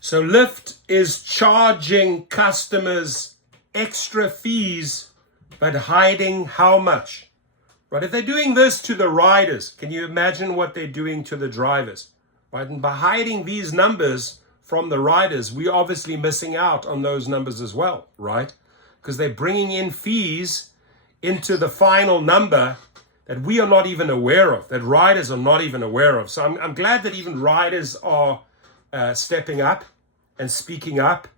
So Lyft is charging customers extra fees, but hiding how much? Right? If they're doing this to the riders, can you imagine what they're doing to the drivers? Right? And by hiding these numbers from the riders, we're obviously missing out on those numbers as well, right? Because they're bringing in fees into the final number that we are not even aware of, that riders are not even aware of. So I'm glad that even riders are stepping up and speaking up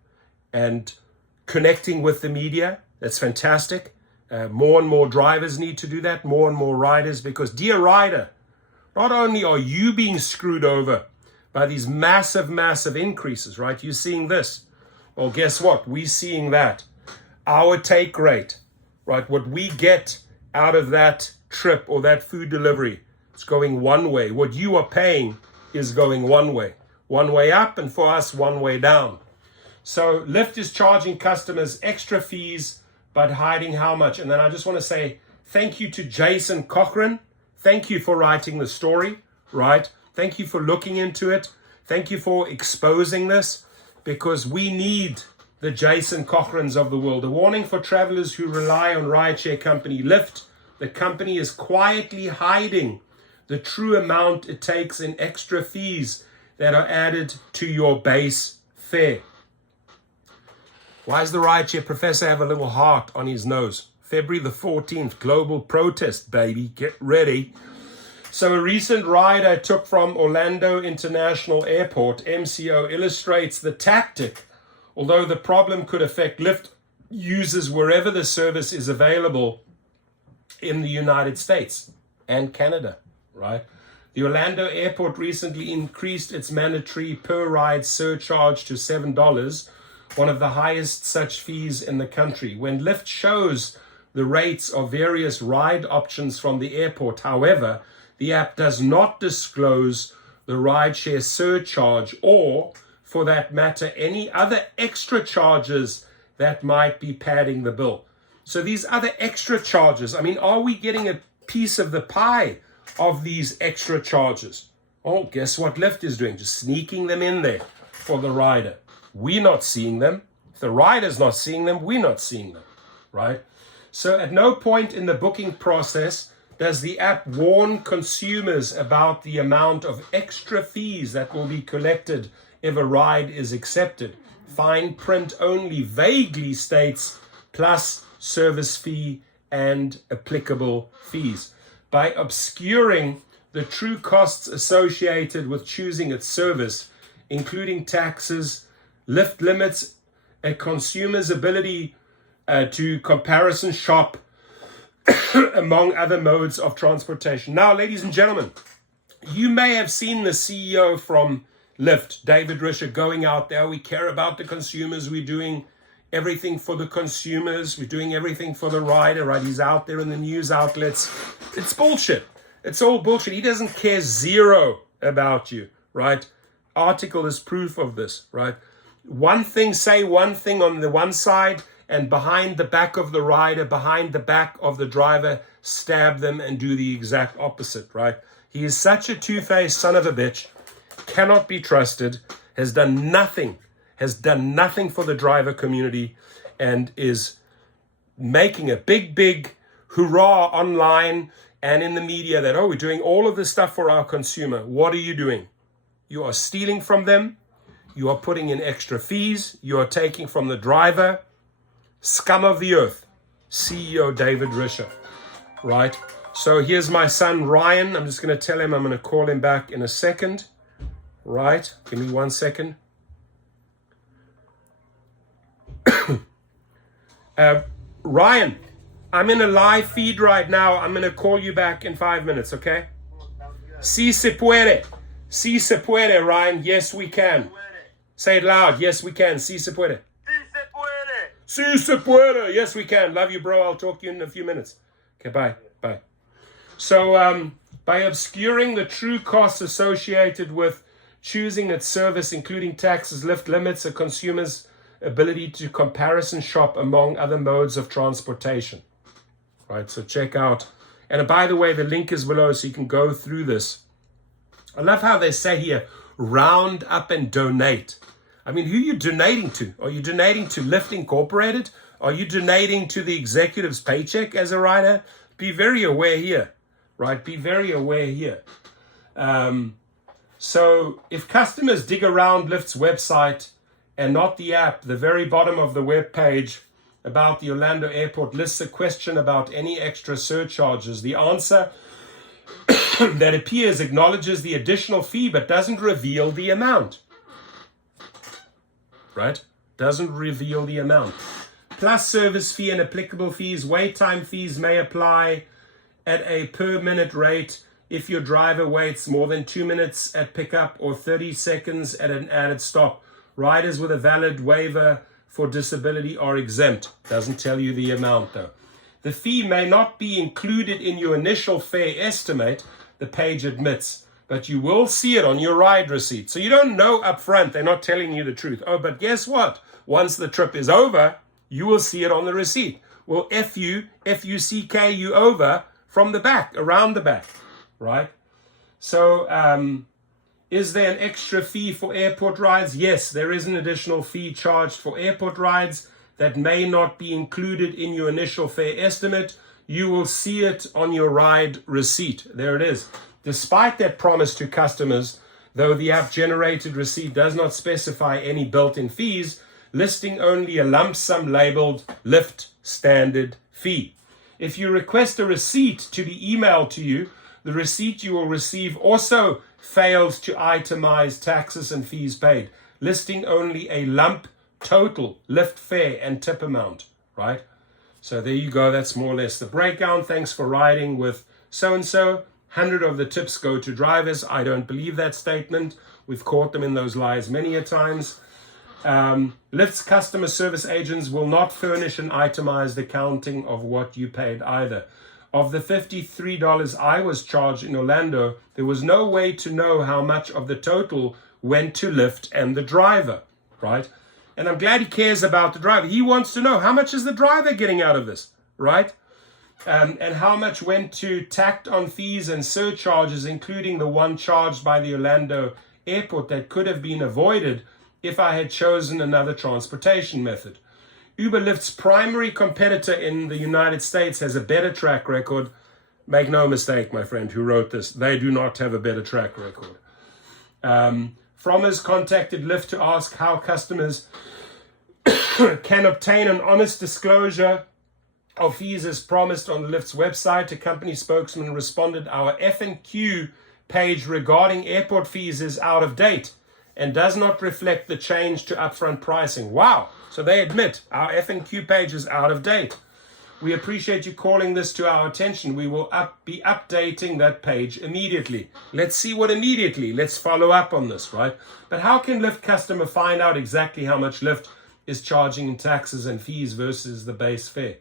and connecting with the media. That's fantastic. More and more drivers need to do that, more and more riders, because dear rider, not only are you being screwed over by these massive, massive increases, right? You're seeing this. Well, guess what? We're seeing that. Our take rate, right? What we get out of that trip or that food delivery, it's going one way. What you are paying is going one way up, and for us, one way down. So Lyft is charging customers extra fees, but hiding how much? And then I just want to say thank you to Jason Cochran. Thank you for writing the story, right? Thank you for looking into it. Thank you for exposing this, because we need the Jason Cochrans of the world. A warning for travelers who rely on rideshare company Lyft. The company is quietly hiding the true amount it takes in extra fees that are added to your base fare. Why does the rideshare professor have a little heart on his nose? February the 14th, global protest, baby. Get ready. So a recent ride I took from Orlando International Airport, MCO, illustrates the tactic. Although the problem could affect Lyft users wherever the service is available in the United States and Canada, right? The Orlando Airport recently increased its mandatory per ride surcharge to $7, one of the highest such fees in the country. When Lyft shows the rates of various ride options from the airport, however, the app does not disclose the rideshare surcharge or, for that matter, any other extra charges that might be padding the bill. So these other extra charges, I mean, are we getting a piece of the pie of these extra charges? Oh, guess what Lyft is doing? Just sneaking them in there for the rider. We're not seeing them. If the rider's not seeing them, we're not seeing them, right? So at no point in the booking process does the app warn consumers about the amount of extra fees that will be collected if a ride is accepted. Fine print only vaguely states plus service fee and applicable fees. By obscuring the true costs associated with choosing its service, including taxes, Lyft limits a consumer's ability to comparison shop among other modes of transportation. Now, ladies and gentlemen, you may have seen the CEO from Lyft, David Risher, going out there. We care about the consumers. We're doing everything for the consumers. We're doing everything for the rider, right? He's out there in the news outlets. It's bullshit. It's all bullshit. He doesn't care zero about you, right? Article is proof of this, right? One thing, say one thing on the one side, and behind the back of the rider, behind the back of the driver, stab them and do the exact opposite, right? He is such a two-faced son of a bitch, cannot be trusted, has done nothing for the driver community, and is making a big hurrah online and in the media that, oh, we're doing all of this stuff for our consumer. What are you doing? You are stealing from them. You are putting in extra fees. You are taking from the driver. Scum of the earth, CEO David Risher, right? So here's my son, Ryan. I'm just going to tell him I'm going to call him back in a second, right? Give me 1 second. Ryan, I'm in a live feed right now. I'm going to call you back in 5 minutes, okay? Si se puede. Si se puede, Ryan. Yes, we can. Say it loud. Yes, we can. Si se puede. Si se puede. Yes, we can. Love you, bro. I'll talk to you in a few minutes. Okay, bye. Bye. So, by obscuring the true costs associated with choosing its service, including taxes, Lyft limits a consumer's ability to comparison shop among other modes of transportation. Right, so check out. And by the way, the link is below so you can go through this. I love how they say here, round up and donate. I mean, who are you donating to? Are you donating to Lyft Incorporated? Are you donating to the executive's paycheck as a rider? Be very aware here, right? Be very aware here. So if customers dig around Lyft's website and not the app, the very bottom of the web page about the Orlando airport lists a question about any extra surcharges. The answer that appears acknowledges the additional fee but doesn't reveal the amount. Right? Doesn't reveal the amount. Plus service fee and applicable fees. Wait time fees may apply at a per minute rate if your driver waits more than 2 minutes at pickup or 30 seconds at an added stop. Riders with a valid waiver for disability are exempt. Doesn't tell you the amount though. The fee may not be included in your initial fare estimate, the page admits, but you will see it on your ride receipt. So you don't know up front. They're not telling you the truth. Oh, but guess what? Once the trip is over, you will see it on the receipt. Well, F-U-C-K-U over from the back, around the back, right? So is there an extra fee for airport rides? Yes, there is an additional fee charged for airport rides that may not be included in your initial fare estimate. You will see it on your ride receipt. There it is. Despite that promise to customers, though the app-generated receipt does not specify any built-in fees, listing only a lump sum labeled Lyft standard fee. If you request a receipt to be emailed to you, the receipt you will receive also fails to itemize taxes and fees paid, listing only a lump total Lyft fare and tip amount, right? So there you go. That's more or less the breakdown. Thanks for riding with so-and-so. 100 of the tips go to drivers. I don't believe that statement. We've caught them in those lies many a times. Lyft's customer service agents will not furnish an itemized accounting of what you paid either. Of the $53 I was charged in Orlando, there was no way to know how much of the total went to Lyft and the driver, right? And I'm glad he cares about the driver. He wants to know how much is the driver getting out of this, right? And how much went to tacked on fees and surcharges, including the one charged by the Orlando airport that could have been avoided if I had chosen another transportation method. Uber Lyft's primary competitor in the United States has a better track record. Make no mistake, my friend who wrote this, they do not have a better track record. Frommer's contacted Lyft to ask how customers can obtain an honest disclosure of fees as promised on Lyft's website. A company spokesman responded, "Our F&Q page regarding airport fees is out of date and does not reflect the change to upfront pricing." Wow. So they admit our F&Q page is out of date. "We appreciate you calling this to our attention. We will be updating that page immediately." Let's see what immediately. Let's follow up on this, right? But how can Lyft customer find out exactly how much Lyft is charging in taxes and fees versus the base fare?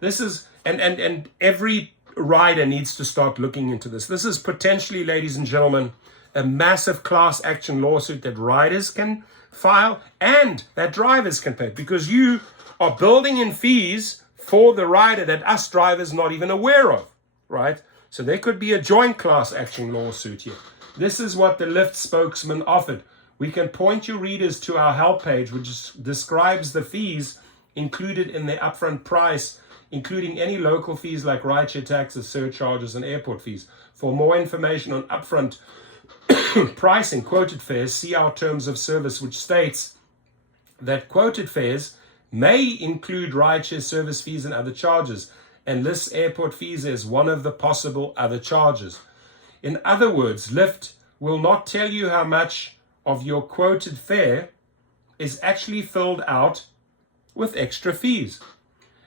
This is, and every rider needs to start looking into this. This is potentially, ladies and gentlemen, a massive class action lawsuit that riders can file and that drivers can pay, because you are building in fees for the rider that us drivers not even aware of, right? So there could be a joint class action lawsuit here. This is what the Lyft spokesman offered. "We can point your readers to our help page, which describes the fees included in the upfront price, including any local fees like rideshare taxes, surcharges, and airport fees. For more information on upfront pricing, quoted fares, see our terms of service, which states that quoted fares may include rideshare service fees and other charges, and lists airport fees as one of the possible other charges." In other words, Lyft will not tell you how much of your quoted fare is actually filled out with extra fees.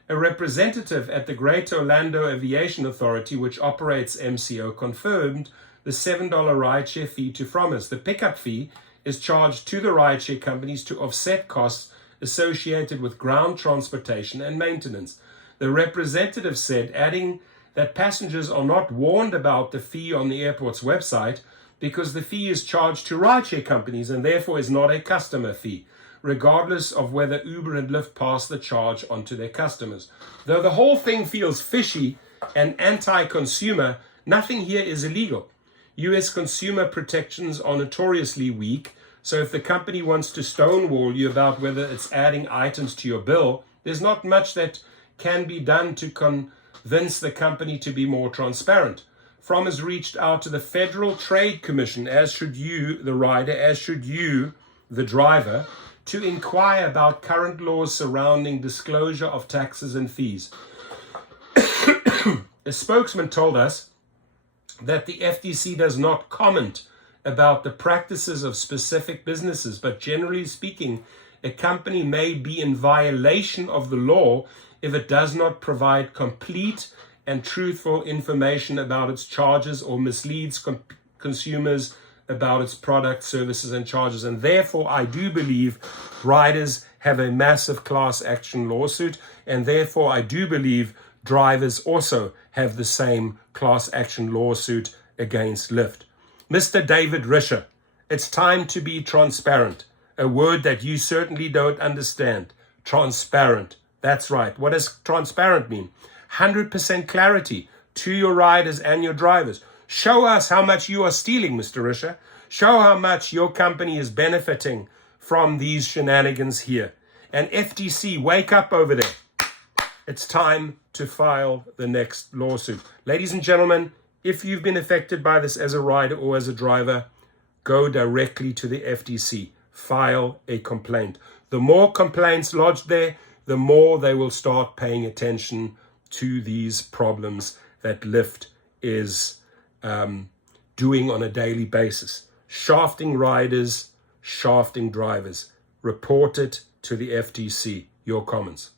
A representative at the Greater Orlando Aviation Authority, which operates MCO, confirmed the $7 rideshare fee to Frommer's. The pickup fee is charged to the rideshare companies to offset costs associated with ground transportation and maintenance. The representative said, adding that passengers are not warned about the fee on the airport's website because the fee is charged to rideshare companies and therefore is not a customer fee, regardless of whether Uber and Lyft pass the charge on to their customers. Though the whole thing feels fishy and anti-consumer, nothing here is illegal. U.S. consumer protections are notoriously weak, So if the company wants to stonewall you about whether it's adding items to your bill, there's not much that can be done to convince the company to be more transparent. From has reached out to the Federal Trade Commission, as should you, the rider, as should you, the driver, to inquire about current laws surrounding disclosure of taxes and fees. A spokesman told us that the FTC does not comment about the practices of specific businesses, but generally speaking, a company may be in violation of the law if it does not provide complete and truthful information about its charges or misleads consumers about its products, services, and charges. And therefore, I do believe riders have a massive class action lawsuit, and therefore I do believe drivers also have the same class action lawsuit against Lyft. Mr. David Risher, it's time to be transparent, a word that you certainly don't understand. Transparent. That's right. What does transparent mean? 100% clarity to your riders and your drivers. Show us how much you are stealing, Mr. Risher. Show how much your company is benefiting from these shenanigans here. And FTC, wake up over there. It's time to file the next lawsuit. Ladies and gentlemen, if you've been affected by this as a rider or as a driver, go directly to the FTC. File a complaint. The more complaints lodged there, the more they will start paying attention to these problems that Lyft is doing on a daily basis. Shafting riders, shafting drivers. Report it to the FTC. Your comments.